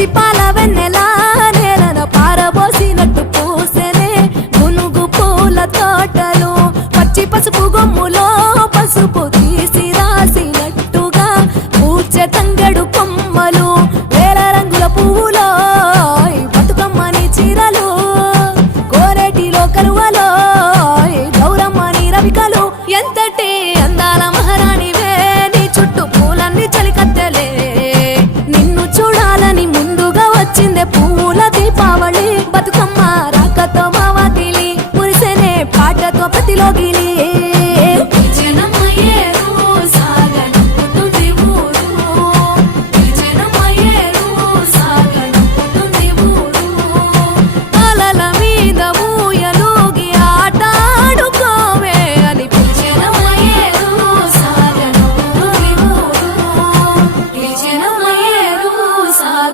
పచ్చి పాల వెన్నెలా నేలన పారబోసినట్టు పూసెనే గునుగు పూల తోటలు పచ్చి పసుపు గొమ్ములో పసుపు తీసి రాసినట్టుగా పూచె తంగెడు కొమ్మలు వేల రంగుల పువ్వులో బతుకమ్మని చీరలు కోరేటిలో కలువలో గౌరమ్మని రవికలు ఎంతటి అందాల మహారాణివే నీ చుట్టూ పూలన్నీ చలికత్తెలే నిన్ను చూడాలని ముందుగా వచ్చిందే